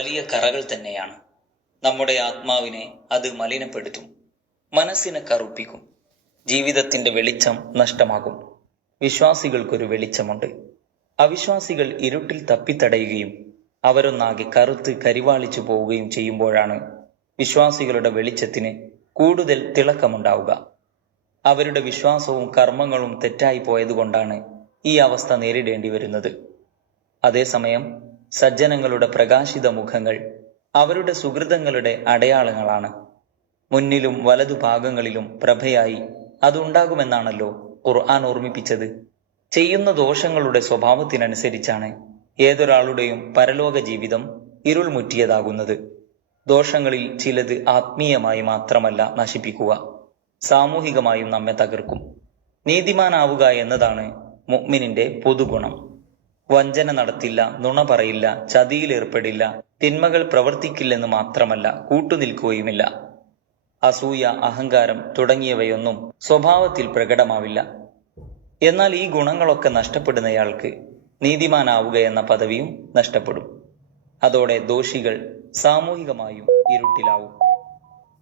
വലിയ കറകൾ തന്നെയാണ്. നമ്മുടെ ആത്മാവിനെ അത് മലിനപ്പെടുത്തും. മനസ്സിനെ കറുപ്പിക്കും. ജീവിതത്തിന്റെ വെളിച്ചം നഷ്ടമാകും. വിശ്വാസികൾക്കൊരു വെളിച്ചമുണ്ട്. അവിശ്വാസികൾ ഇരുട്ടിൽ തപ്പിത്തടയുകയും അവരൊന്നാകെ കറുത്ത് കരിവാളിച്ചു പോവുകയും ചെയ്യുമ്പോഴാണ് വിശ്വാസികളുടെ വെളിച്ചത്തിന് കൂടുതൽ തിളക്കമുണ്ടാവുക. അവരുടെ വിശ്വാസവും കർമ്മങ്ങളും തെറ്റായി പോയതുകൊണ്ടാണ് ഈ അവസ്ഥ നേരിടേണ്ടി വരുന്നത്. അതേസമയം സജ്ജനങ്ങളുടെ പ്രകാശിത മുഖങ്ങൾ അവരുടെ സുഹൃതങ്ങളുടെ അടയാളങ്ങളാണ്. മുന്നിലും വലതുഭാഗങ്ങളിലും പ്രഭയായി അതുണ്ടാകുമെന്നാണല്ലോ ഖുർആൻ ഓർമ്മിപ്പിച്ചത്. ചെയ്യുന്ന ദോഷങ്ങളുടെ സ്വഭാവത്തിനനുസരിച്ചാണ് ഏതൊരാളുടെയും പരലോക ജീവിതം ഇരുൾ മുറ്റിയതാകുന്നത് ദോഷങ്ങളിൽ ചിലത് ആത്മീയമായി മാത്രമല്ല നശിപ്പിക്കുക. സാമൂഹികമായും നമ്മെ തകർക്കും. നീതിമാനാവുക എന്നതാണ് മുഅ്മിനിന്റെ പൊതുഗുണം. വഞ്ചന നടത്തില്ല നുണ പറയില്ല ചതിയിൽ ഏർപ്പെടില്ല തിന്മകൾ പ്രവർത്തിക്കില്ലെന്ന് മാത്രമല്ല കൂട്ടുനിൽക്കുകയുമില്ല. അസൂയ അഹങ്കാരം തുടങ്ങിയവയൊന്നും സ്വഭാവത്തിൽ പ്രകടമാവില്ല. എന്നാൽ ഈ ഗുണങ്ങളൊക്കെ നഷ്ടപ്പെടുന്നയാൾക്ക് നീതിമാനാവുക എന്ന പദവിയും നഷ്ടപ്പെടും. അതോടെ ദോഷികൾ സാമൂഹികമായും ഇരുട്ടിലാവും.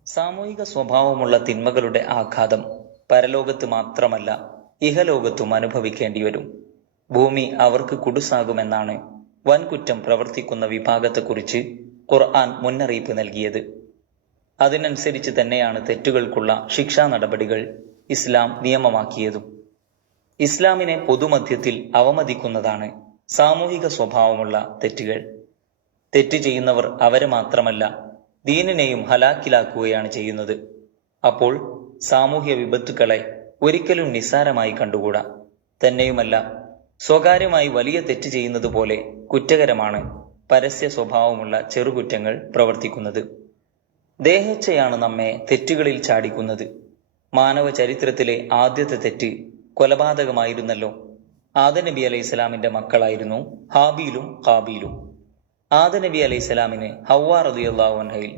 സാമൂഹിക സ്വഭാവമുള്ള തിന്മകളുടെ ആഘാതം പരലോകത്ത് മാത്രമല്ല ഇഹലോകത്തും അനുഭവിക്കേണ്ടി വരും ഭൂമി അവർക്ക് കുടുസാകുമെന്നാണ് വൻകുറ്റം പ്രവർത്തിക്കുന്ന വിഭാഗത്തെക്കുറിച്ച് ഖുർആൻ മുന്നറിയിപ്പ് നൽകിയത്. അതിനനുസരിച്ച് തന്നെയാണ് തെറ്റുകൾക്കുള്ള ശിക്ഷാ നടപടികൾ ഇസ്ലാം നിയമമാക്കിയതും. ഇസ്ലാമിനെ പൊതുമധ്യത്തിൽ അവമതിക്കുന്നതാണ് സാമൂഹിക സ്വഭാവമുള്ള തെറ്റുകൾ. തെറ്റ് ചെയ്യുന്നവർ അവരെ മാത്രമല്ല ദീനിനെയും ഹലാക്കിലാക്കുകയാണ് ചെയ്യുന്നത്. അപ്പോൾ സാമൂഹ്യ വിപത്തുക്കളെ ഒരിക്കലും നിസ്സാരമായി കണ്ടുകൂടാ? തന്നെയുമല്ല സ്വകാര്യമായി വലിയ തെറ്റ് ചെയ്യുന്നത് പോലെ കുറ്റകരമാണ് പരസ്യ സ്വഭാവമുള്ള ചെറുകുറ്റങ്ങൾ പ്രവർത്തിക്കുന്നത്. ദേഹേച്ഛയാണ് നമ്മെ തെറ്റുകളിൽ ചാടിക്കുന്നത്. മാനവ ചരിത്രത്തിലെ ആദ്യത്തെ തെറ്റ് കൊലപാതകമായിരുന്നല്ലോ. ആദ നബി അലൈഹി സ്വലാമിന്റെ മക്കളായിരുന്നു ഹാബീലും കാബീലും ആദ നബി അലൈഹി സ്വലാമിന് ഹവ്വാ റളിയല്ലാഹു അൻഹയിൽ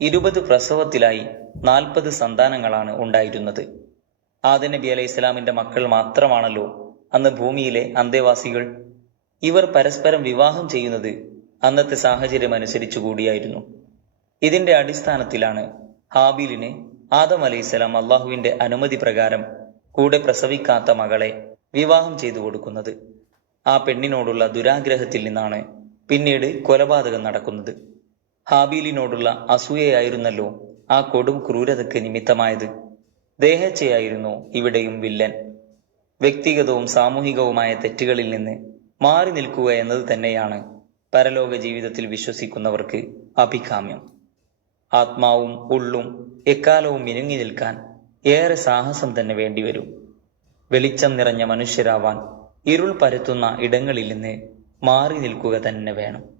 ഇരുപത് പ്രസവത്തിലായി നാൽപ്പത് സന്താനങ്ങളാണ് ഉണ്ടായിരുന്നത്. ആദ നബി അലൈഹി സ്വലാമിന്റെ മക്കൾ മാത്രമാണല്ലോ അന്ന് ഭൂമിയിലെ അന്തേവാസികൾ ഇവർ പരസ്പരം വിവാഹം ചെയ്യുന്നത് അന്നത്തെ സാഹചര്യം അനുസരിച്ചു കൂടിയായിരുന്നു. ഇതിന്റെ അടിസ്ഥാനത്തിലാണ് ഹാബീലിന് ആദം അലൈഹിസ്സലാം അള്ളാഹുവിന്റെ അനുമതി പ്രകാരം കൂടെ പ്രസവിക്കാത്ത മകളെ വിവാഹം ചെയ്തു കൊടുക്കുന്നത്. ആ പെണ്ണിനോടുള്ള ദുരാഗ്രഹത്തിൽ നിന്നാണ് പിന്നീട് കൊലപാതകം നടക്കുന്നത്. ഹാബീലിനോടുള്ള അസൂയയായിരുന്നല്ലോ ആ കൊടും ക്രൂരതയ്ക്ക് നിമിത്തമായത്. ദേഹച്ചയായിരുന്നു ഇവിടെയും വില്ലൻ. വ്യക്തിഗതവും സാമൂഹികവുമായ തെറ്റുകളിൽ നിന്ന് മാറി നിൽക്കുക എന്നത് തന്നെയാണ് പരലോക ജീവിതത്തിൽ വിശ്വസിക്കുന്നവർക്ക് അഭികാമ്യം. ആത്മാവും ഉള്ളും എക്കാലവും മിനുങ്ങി നിൽക്കാൻ ഏറെ സാഹസം തന്നെ വേണ്ടിവരും. വെളിച്ചം നിറഞ്ഞ മനുഷ്യരാവാൻ ഇരുൾ പരത്തുന്ന ഇടങ്ങളിൽ നിന്ന് മാറി നിൽക്കുക തന്നെ വേണം.